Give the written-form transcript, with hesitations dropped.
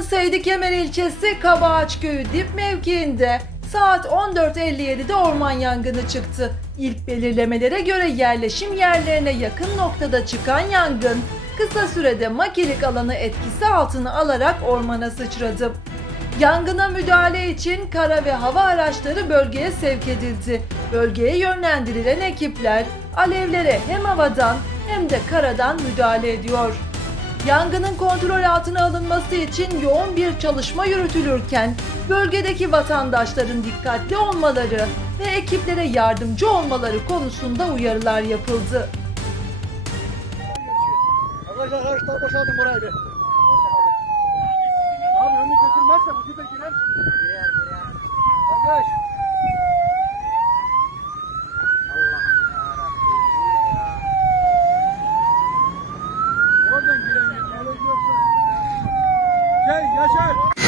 Muğla'nın Seydikemer ilçesi Kabaağaç Köyü Dip Mevkii'nde saat 14.57'de orman yangını çıktı. İlk belirlemelere göre yerleşim yerlerine yakın noktada çıkan yangın, kısa sürede makilik alanı etkisi altına alarak ormana sıçradı. Yangına müdahale için kara ve hava araçları bölgeye sevk edildi. Bölgeye yönlendirilen ekipler alevlere hem havadan hem de karadan müdahale ediyor. Yangının kontrol altına alınması için yoğun bir çalışma yürütülürken bölgedeki vatandaşların dikkatli olmaları ve ekiplere yardımcı olmaları konusunda uyarılar yapıldı. Arkadaşlar boşaltın burayı bir. Abi önünü götürmezse bu dibe girer. Girer. Kardeş. Allah'ım yarabbim bu ne ya? Oradan giren alır yoksa. Yaşar.